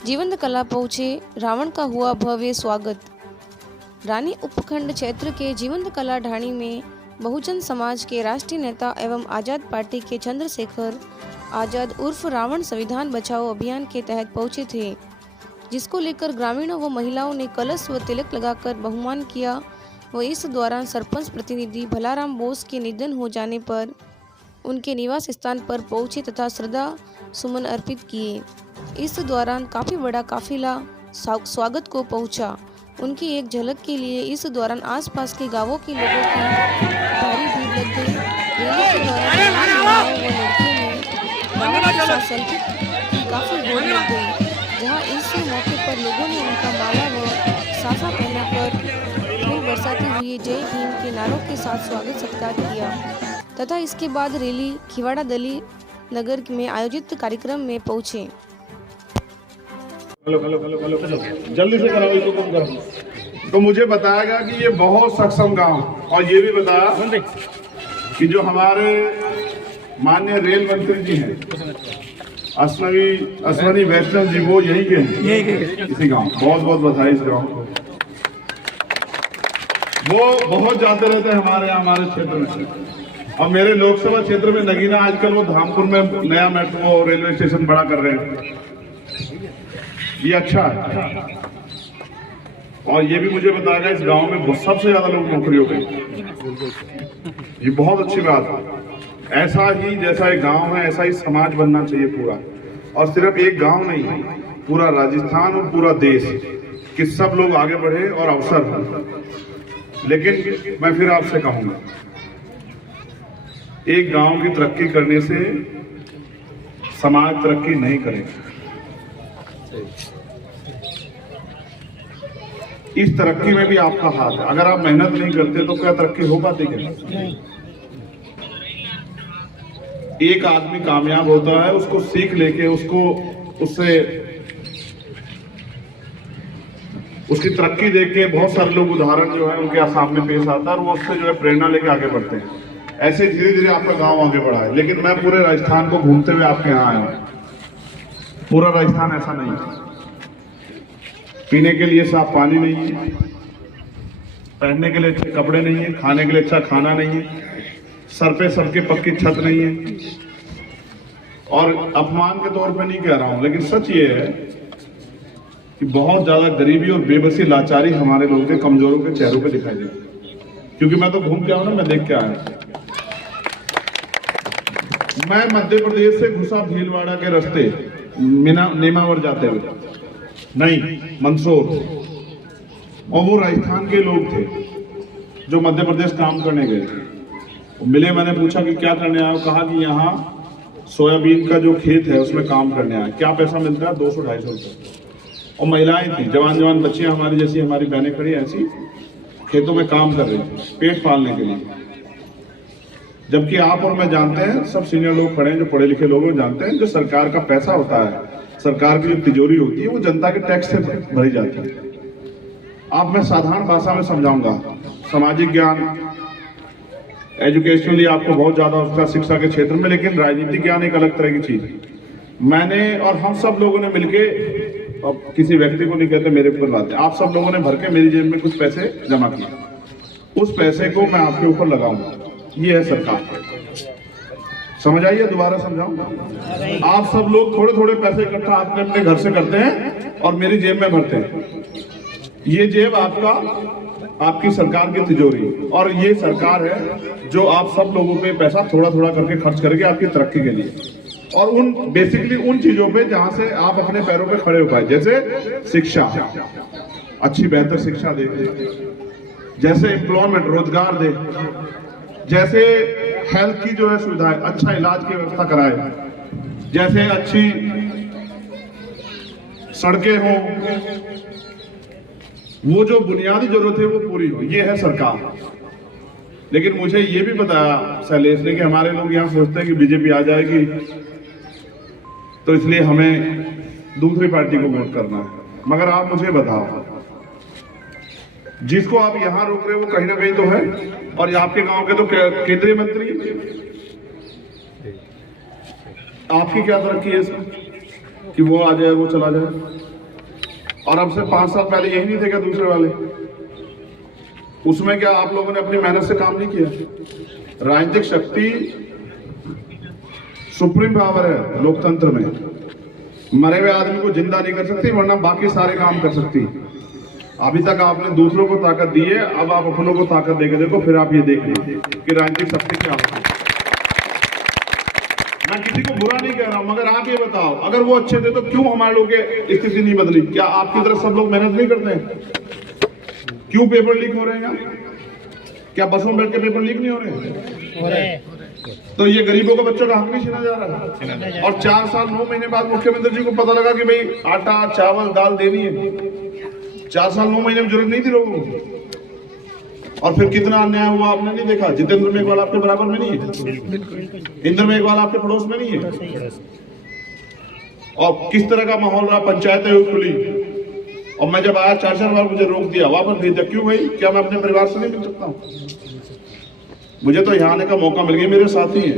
जीवंत कला पहुंचे, रावण का हुआ भव्य स्वागत। रानी उपखंड क्षेत्र के जीवंत कला ढाणी में बहुजन समाज के राष्ट्रीय नेता एवं आजाद पार्टी के चंद्रशेखर आजाद उर्फ रावण संविधान बचाओ अभियान के तहत पहुंचे थे, जिसको लेकर ग्रामीणों व महिलाओं ने कलश व तिलक लगाकर बहुमान किया व इस दौरान सरपंच प्रतिनिधि भलाराम बोस के निधन हो जाने पर उनके निवास स्थान पर पहुंचे तथा श्रद्धा सुमन अर्पित किए। इस दौरान काफी बड़ा काफिला स्वागत को पहुंचा। उनकी एक झलक के लिए इस दौरान आसपास के गांवों के लोगों की भारी भीड़ लग गई। रैली के दौरान महिलाओं व लड़कियों में रावण सेल्फी की काफी होड़ लग गई, जहां इस मौके पर लोगों ने उनका माला व साफा पहनाकर फूल बरसाते हुए जय भीम के नारों के साथ स्वागत सत्कार किया तथा इसके बाद रैली खिवाड़ा दली नगर में आयोजित कार्यक्रम में पहुंचे। जल्दी से कराओ, इसको कम करो। तो मुझे बताया गया कि ये बहुत सक्षम गांव, और ये भी बताया कि जो हमारे माननीय रेल मंत्री जी हैं अश्वनी वैष्णव जी, वो यही के हैं, इसी गांव। बहुत बहुत बधाई इस गांव को। वो बहुत जाते रहते हैं हमारे क्षेत्र में, और मेरे लोकसभा क्षेत्र में नगीना आजकल वो धामपुर में नया मेट्रो रेलवे स्टेशन बड़ा कर रहे हैं। ये अच्छा है, और ये भी मुझे बताया गया इस गांव में सबसे ज्यादा लोग नौकरियों पे। ये बहुत अच्छी बात है। ऐसा ही जैसा एक गांव है ऐसा ही समाज बनना चाहिए पूरा, और सिर्फ एक गांव नहीं, पूरा राजस्थान और पूरा देश, कि सब लोग आगे बढ़े और अवसर हो। लेकिन मैं फिर आपसे कहूंगा, एक गांव की तरक्की करने से समाज तरक्की नहीं करेगा। इस तरक्की में भी आपका हाथ है। अगर आप मेहनत नहीं करते तो क्या तरक्की हो पाती है? एक आदमी कामयाब होता है, उसको सीख लेके उससे उसकी तरक्की देख के बहुत सारे लोग उदाहरण जो है उनके सामने पेश आता है, और वो उससे जो है प्रेरणा लेके आगे बढ़ते हैं। ऐसे धीरे धीरे आपका गांव आगे बढ़ा है। लेकिन मैं पूरे राजस्थान को घूमते हुए आपके यहाँ आया हूँ। पूरा राजस्थान ऐसा नहीं है। पीने के लिए साफ पानी नहीं है, पहनने के लिए अच्छे कपड़े नहीं है, खाने के लिए अच्छा खाना नहीं है, सर पे सबके पक्की छत नहीं है। और अपमान के तौर पे नहीं कह रहा हूं, लेकिन सच ये है कि बहुत ज्यादा गरीबी और बेबसी लाचारी हमारे लोगों के, कमजोरों के चेहरों पे दिखाई देती है। क्योंकि मैं तो घूम के आया ना, मैं देख के आया। मैं मध्य प्रदेश से घुसा भीलवाड़ा के रास्ते नेमावर जाते हुए, नहीं मंदसौर, और वो राजस्थान के लोग थे जो मध्य प्रदेश काम करने गए थे। मिले, मैंने पूछा कि क्या करने आए हो? कहा कि यहाँ सोयाबीन का जो खेत है उसमें काम करने आए। क्या पैसा मिलता है? 200-250 रुपये। और महिलाएं थी, जवान बच्चियां हमारी जैसी, हमारी बहनें खड़ी ऐसी खेतों में काम कर रही थी पेट पालने के लिए। जबकि आप और मैं जानते हैं, सब सीनियर लोग खड़े हैं जो पढ़े लिखे लोग जानते हैं, जो सरकार का पैसा होता है, सरकार की जो तिजोरी होती है, वो जनता के टैक्स से भरी जाती है। आप मैं साधारण भाषा में समझाऊंगा। सामाजिक ज्ञान, एजुकेशनली आपको बहुत ज्यादा उसका शिक्षा के क्षेत्र में, लेकिन राजनीतिक ज्ञान एक अलग तरह की चीज। मैंने और हम सब लोगों ने मिलके, अब किसी व्यक्ति को नहीं कहते, मेरे ऊपर बात है, आप सब लोगों ने भर के मेरी जेब में कुछ पैसे जमा किए। उस पैसे को मैं आपके ऊपर लगाऊंगा। ये है सरकार। समझ आइए, दोबारा समझाऊं। आप सब लोग थोड़े थोड़े पैसे इकट्ठा अपने अपने घर से करते हैं और मेरी जेब में भरते हैं। ये जेब आपकी सरकार की तिजोरी, और ये सरकार है जो आप सब लोगों पे पैसा थोड़ा थोड़ा करके खर्च करेगी आपकी तरक्की के लिए, और बेसिकली उन चीजों पे जहां से आप अपने पैरों पे खड़े हो पाए। जैसे शिक्षा, अच्छी बेहतर शिक्षा दे, जैसे एम्प्लॉयमेंट, रोजगार दे, जैसे हेल्थ की जो है सुविधाएं, अच्छा इलाज की व्यवस्था कराए, जैसे अच्छी सड़कें हो, वो जो बुनियादी जरूरत है वो पूरी हो। ये है सरकार। लेकिन मुझे ये भी बताया शैलेश ने कि हमारे लोग यहाँ सोचते हैं कि बीजेपी आ जाएगी तो इसलिए हमें दूसरी पार्टी को वोट करना है। मगर आप मुझे बताओ, जिसको आप यहाँ रोक रहे हो वो कहीं ना कहीं तो है, और आपके गांव के तो केंद्रीय मंत्री। आपकी क्या तरक्की है सर? कि वो आ जाए वो चला जाए। और अब से 5 साल पहले यही नहीं थे क्या दूसरे वाले? उसमें क्या आप लोगों ने अपनी मेहनत से काम नहीं किया? राजनीतिक शक्ति सुप्रीम पावर है लोकतंत्र में। मरे हुए आदमी को जिंदा नहीं कर सकती, वरना बाकी सारे काम कर सकती। अभी तक आपने दूसरों को ताकत दी है, अब आप अपनों को ताकत देकर देखो, फिर आप ये देख लीजिए कि राजनीतिक शक्ति क्या होती है। मैं किसी को बुरा नहीं कह रहा हूं, मगर आप ये बताओ, अगर वो अच्छे थे तो क्यों हमारे लोग की स्थिति नहीं बदली? क्या आपकी तरफ सब लोग मेहनत नहीं करते हैं? क्यों पेपर लीक हो रहे हैं? क्या बसों में बैठ के पेपर लीक नहीं हो रहे हैं? तो ये गरीबों का बच्चों का हक नहीं छीना जा रहा। और 4 साल 9 महीने बाद मुख्यमंत्री जी को पता लगा कि भाई आटा चावल दाल देनी है। 4 साल 9 महीने में जरूरत नहीं थी लोगों को। और फिर कितना अन्याय हुआ आपने नहीं देखा? जितेंद्र मेघवाल आपके बराबर में नहीं है, इंद्र मेघवाल आपके पड़ोस में नहीं है। और किस तरह का माहौल रहा, पंचायतें खुली। और मैं जब आया 4 बार मुझे रोक दिया, वापस भेज दिया। क्यों भाई? क्या मैं अपने परिवार से नहीं मिल सकता हूँ? मुझे तो यहाँ आने का मौका मिल गया, मेरे साथी हैं।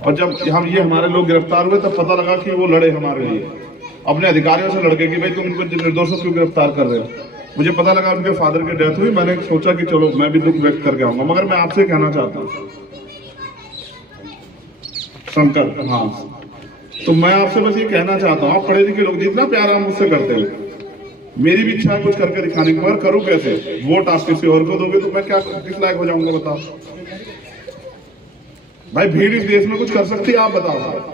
और जब हम ये हमारे लोग गिरफ्तार हुए तब पता लगा कि वो लड़े हमारे लिए, अपने अधिकारियों से लड़के कि भाई तुम उनको निर्दोषों क्यों गिरफ्तार कर रहे हो। मुझे पता लगा उनके फादर की डेथ हुई, मैंने सोचा कि चलो मैं भी दुख व्यक्त करके आऊंगा। मगर मैं आपसे कहना चाहता हूँ शंकर, हाँ, तो मैं आपसे बस ये कहना चाहता हूँ, आप पढ़े लिखे लोग जितना प्यार आप मुझसे करते हैं, मेरी भी इच्छा है कुछ करके दिखाने की, मगर करूँ कैसे? वोट आप किसी और को दोगे तो मैं क्या किस लायक हो जाऊंगा बताओ? भाई भीड़ इस देश में कुछ कर सकती है? आप बताओ।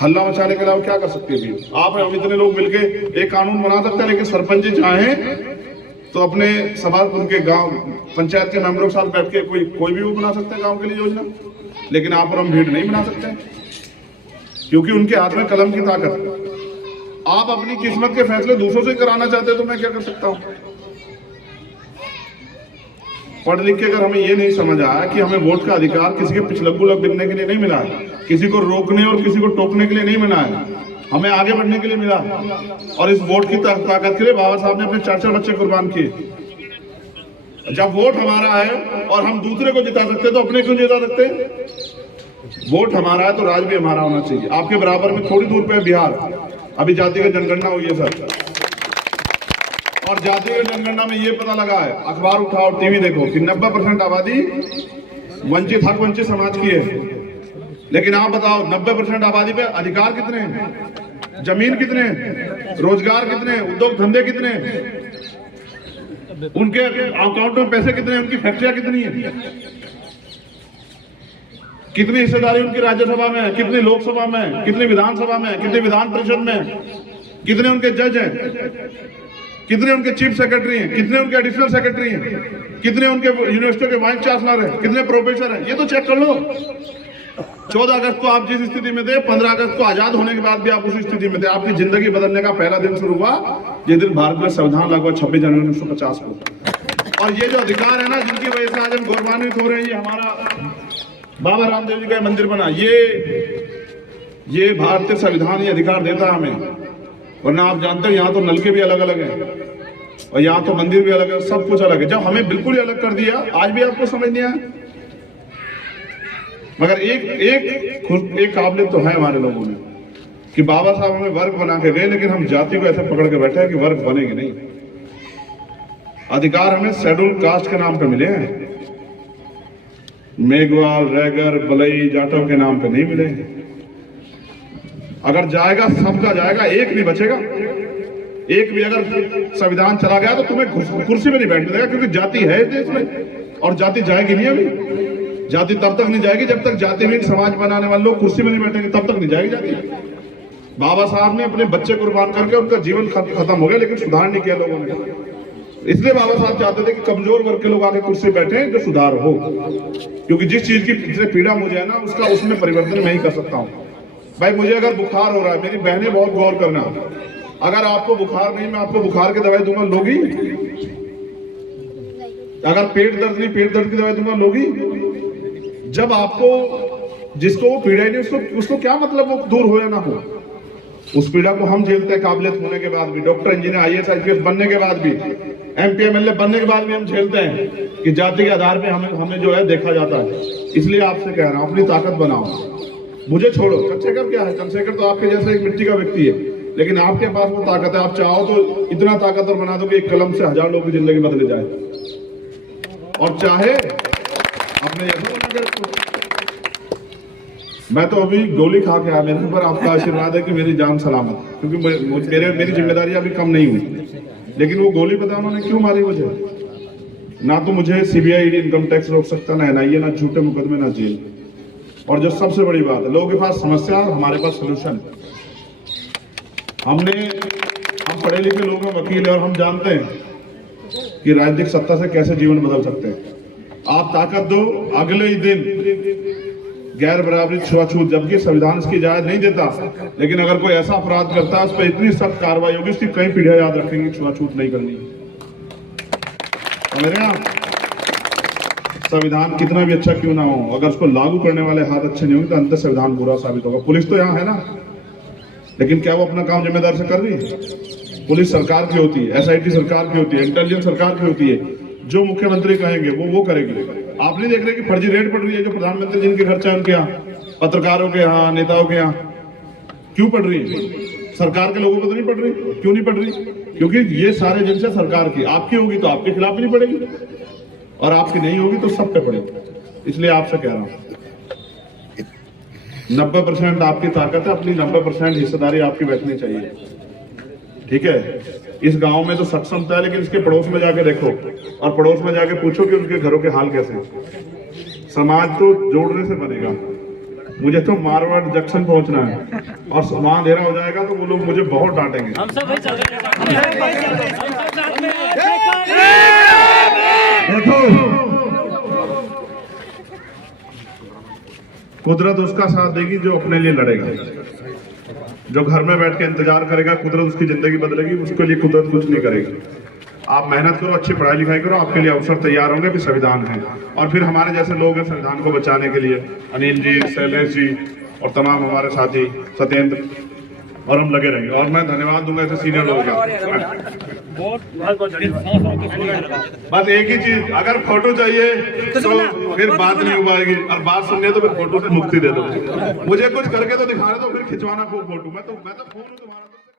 हल्ला मचाने के अलावा क्या कर सकती है भीड़? आप हम इतने लोग मिलके एक कानून बना सकते हैं, लेकिन सरपंच जी चाहे तो अपने सभा उनके गांव पंचायत के मेंबरों के साथ बैठ के कोई भी वो बना सकते हैं गांव के लिए योजना। लेकिन आप और हम भीड़ नहीं बना सकते, क्योंकि उनके हाथ में कलम की ताकत है। आप अपनी किस्मत के फैसले दूसरों से कराना चाहते हैं तो मैं क्या कर सकता हूं? पढ़ लिख के अगर हमें ये नहीं समझ आया कि हमें वोट का अधिकार किसी के पिछलग्गू लग बिकने के लिए नहीं मिला है, किसी को रोकने और किसी को टोकने के लिए नहीं मिला है, हमें आगे बढ़ने के लिए मिला। और इस वोट की ताकत के लिए बाबा साहब ने अपने 4 बच्चे कुर्बान किए। जब वोट हमारा है और हम दूसरे को जिता सकते तो अपने क्यों जिता सकते? वोट हमारा है तो राज भी हमारा होना चाहिए। आपके बराबर में थोड़ी दूर पे बिहार, अभी जातिगत जनगणना हुई है सर, और जातिगत जनगणना में ये पता लगा है, अखबार उठाओ टीवी देखो, कि 90% आबादी वंचित हक वंचित समाज की है। लेकिन आप बताओ 90% आबादी पे अधिकार कितने हैं? जमीन कितने हैं? रोजगार कितने हैं? उद्योग धंधे कितने हैं? उनके अकाउंट में पैसे कितने हैं? उनकी फैक्ट्रियां कितनी है? कितनी हिस्सेदारी उनकी राज्यसभा में है, कितनी लोकसभा में है, कितनी विधानसभा में है, कितनी विधान परिषद में है, कितने उनके जज हैं, कितने उनके चीफ सेक्रेटरी हैं, कितने उनके एडिशनल सेक्रेटरी हैं, कितने उनके यूनिवर्सिटी के वाइस चांसलर हैं, कितने प्रोफेसर हैं? ये तो चेक कर लो। 14 अगस्त को आप जिस स्थिति में थे, 15 अगस्त को आजाद होने के बाद भी आप उसी स्थिति में थे। आपकी जिंदगी बदलने का पहला दिन शुरू हुआ जिस दिन भारत में संविधान लागू हुआ 26 जनवरी 1950 को। और ये जो अधिकार है ना, जिनकी वजह से आज हम गौरवान्वित हो रहे हैं, ये हमारा बाबा रामदेव जी का मंदिर बना, ये भारतीय संविधान ये अधिकार देता है हमें। वरना आप जानते हैं यहाँ तो नलके भी अलग अलग हैं और यहाँ तो मंदिर भी अलग है, सब कुछ अलग है। जब हमें बिल्कुल ही अलग कर दिया, आज भी आपको समझ नहीं आया। मगर एक काबिलियत तो है हमारे लोगों में कि बाबा साहब हमें वर्ग बना के गए, लेकिन हम जाति को ऐसे पकड़ के बैठे हैं कि वर्ग बनेंगे नहीं। अधिकार हमें शेड्यूल कास्ट के नाम पे मिले हैं, मेघवाल, रैगर, बलई, जाटव के नाम पे नहीं मिले। अगर जाएगा सबका जाएगा, एक नहीं बचेगा। एक भी अगर संविधान चला गया तो तुम्हें कुर्सी में नहीं बैठने देगा, क्योंकि जाति है देश में और जाति जाएगी नहीं। अभी जाति तब तक नहीं जाएगी जब तक जातिहीन समाज बनाने वाले लोग कुर्सी में नहीं बैठेंगे, तब तक नहीं जाएगी जाति। बाबा साहब ने अपने बच्चे कुर्बान करके उनका जीवन खत्म हो गया, लेकिन सुधार नहीं किया लोगों ने। इसलिए बाबा साहब चाहते थे कि कमजोर वर्ग के लोग आके कुर्सी बैठे जो सुधार हो, क्योंकि जिस चीज की पीड़ा मुझे है ना, उसमें परिवर्तन मैं ही कर सकता हूँ। भाई मुझे अगर बुखार हो रहा है, मेरी बहनें बहुत गौर करना, अगर आपको बुखार नहीं, मैं आपको बुखार की दवाई दूंगा, लोगी? अगर पेट दर्द नहीं, पेट दर्द की दवाई दूंगा, लोगी? जब आपको जिसको वो पीड़ा ही नहीं, उसको क्या मतलब वो दूर हो या ना हो? उस पीड़ा को हम झेलते हैं काबिलियत होने के बाद भी, डॉक्टर इंजीनियर IAS IPS बनने के बाद भी, MP MLA बनने के बाद भी हम झेलते हैं कि जाति के आधार पे हमें जो है देखा जाता है। इसलिए आपसे कह रहा हूं, अपनी ताकत बनाओ। मुझे छोड़ो, चंद्रशेखर क्या है? चंद्रशेखर तो आपके जैसा एक मिट्टी का व्यक्ति है, लेकिन आपके पास वो ताकत है। आप चाहो तो इतना ताकतवर बना दो कि एक कलम से 1000 लोगों की जिंदगी बदल जाए, और चाहे अपने मैं तो अभी गोली खा के आया, मेरे पर आपका आशीर्वाद है कि मेरी जान सलामत, क्योंकि मेरी जिम्मेदारी अभी कम नहीं हुई। लेकिन वो गोली पता उन्होंने क्यों मारी मुझे? ना तो मुझे सीबीआई ईडी इनकम टैक्स रोक सकता, ना एनआईए, ना झूठे मुकदमे, ना जेल। और जो सबसे बड़ी बात है, लोगों के पास समस्या, हमारे पास सोल्यूशन। हम पढ़े लिखे लोग हैं, वकील है, और हम जानते हैं कि राजनीतिक सत्ता से कैसे जीवन बदल सकते हैं। आप ताकत दो, अगले ही दिन गैर बराबरी, छुआछूत, जबकि संविधान इसकी इजाजत नहीं देता, लेकिन अगर कोई ऐसा अपराध करता है उस पर इतनी सख्त कार्रवाई होगी, उसकी कई पीढ़ियां याद रखेंगी, छुआछूत नहीं करनी। समझ रहे हैं? संविधान कितना भी अच्छा क्यों ना हो, अगर उसको लागू करने वाले हाथ अच्छे नहीं होंगे तो अंत संविधान बुरा साबित होगा। पुलिस तो यहाँ है ना, लेकिन क्या वो अपना काम जिम्मेदार से कर रही है? पुलिस सरकार की होती है, एसआईटी सरकार की होती है, इंटेलिजेंस सरकार की होती है। जो मुख्यमंत्री कहेंगे वो करेगी। आप नहीं देख रहे कि फर्जी रेड पड़ रही है जो प्रधानमंत्री जिनके खर्चा है उनके यहाँ, पत्रकारों के यहाँ, नेताओं के यहाँ क्यों पड़ रही है? सरकार के लोगों को तो नहीं पड़ रही। क्यों नहीं पड़ रही? क्योंकि ये सारे एजेंसियां सरकार की, आपकी होगी तो आपके खिलाफ नहीं पड़ेगी, और आपकी नहीं होगी तो सब पे पड़ेगी। इसलिए आपसे कह रहा हूं, 90% आपकी ताकत है, अपनी 90% हिस्सेदारी आपकी बैठनी चाहिए। ठीक है? इस गांव में तो सक्षमता है, लेकिन इसके पड़ोस में जाके देखो, और पड़ोस में जाके पूछो कि उनके घरों के हाल कैसे हैं। समाज तो जोड़ने से बनेगा। मुझे तो मारवाड़ जंक्शन पहुंचना है, और वहां अंधेरा हो जाएगा तो वो लोग मुझे बहुत डांटेंगे। देखो, कुदरत उसका साथ देगी जो अपने लिए लड़ेगा। जो घर में बैठ के इंतजार करेगा, कुदरत उसकी जिंदगी बदलेगी, उसके लिए कुदरत कुछ नहीं करेगी। आप मेहनत करो, अच्छी पढ़ाई लिखाई करो, आपके लिए अवसर तैयार होंगे। फिर संविधान है, और फिर हमारे जैसे लोग हैं संविधान को बचाने के लिए, अनिल जी, शैलेश जी और तमाम हमारे साथी, सत्येंद्र, और हम लगे रहेंगे। और मैं धन्यवाद दूंगा ऐसे सीनियर लोगों का। बस एक ही चीज, अगर फोटो चाहिए तो फिर बात नहीं हो पाएगी, और बात सुननी है तो फिर फोटो से मुक्ति दे दो। मुझे कुछ करके तो दिखाने दो, फिर खिंचवाना खूब फोटो। मैं तो फोन हूं तुम्हारा।